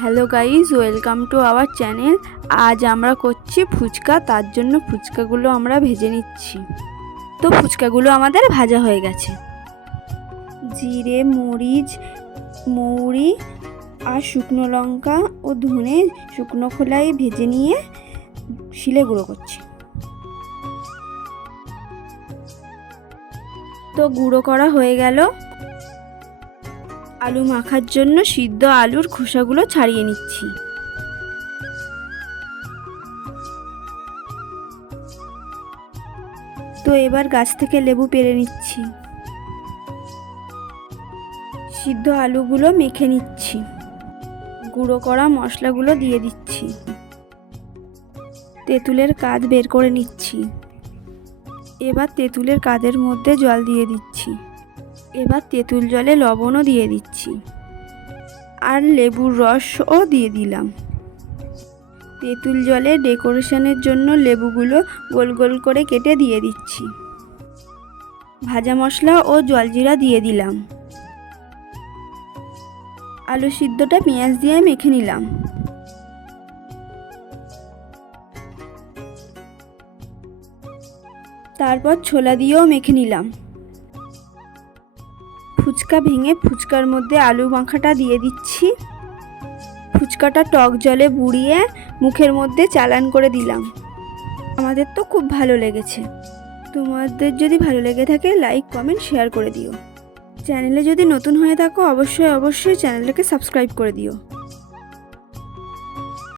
Hello guys welcome to our channel আজ আমরা করছি ফুচকা, তার জন্য ফুচকাগুলো আমরা ভেজে নিচ্ছি। তো ফুচকাগুলো আমাদের ভাজা হয়ে গেছে। জিরে, মরিচ, মৌরি আর শুকনো লঙ্কা ও ধনে শুকনো খোলাই ভেজে নিয়ে শিলে গুঁড়ো করছি। তো গুঁড়ো করা হয়ে গেল। আলু মাখার জন্য সিদ্ধ আলুর খোসাগুলো ছাড়িয়ে নিচ্ছি। তো এবার গাছ থেকে লেবু পেরে নিচ্ছি। সিদ্ধ আলুগুলো মেখে নিচ্ছি। গুঁড়ো করা মশলাগুলো দিয়ে দিচ্ছি। তেঁতুলের কাঁধ বের করে নিচ্ছি। এবার তেঁতুলের কাঁধের মধ্যে জল দিয়ে দিচ্ছি। এবার তেঁতুল জলে লবণও দিয়ে দিচ্ছি। আর লেবুর রসও দিয়ে দিলাম। তেঁতুল জলে ডেকোরেশনের জন্য লেবুগুলো গোল গোল করে কেটে দিয়ে দিচ্ছি। ভাজা মশলা ও জলজিরা দিয়ে দিলাম। আলু সিদ্ধটা পেঁয়াজ দিয়ে মেখে নিলাম। তারপর ছোলা দিয়েও মেখে নিলাম। ফুচকা ভেঙে ফুচকার মধ্যে আলু মাখাটা দিয়ে দিচ্ছি। ফুচকাটা টক জলে বুড়িয়ে মুখের মধ্যে চালান করে দিলাম। আমাদের তো খুব ভালো লেগেছে। তোমাদের যদি ভালো লেগে থাকে লাইক কমেন্ট শেয়ার করে দিও। চ্যানেলে যদি নতুন হয়ে থাকো, অবশ্যই অবশ্যই চ্যানেলটাকে সাবস্ক্রাইব করে দিও।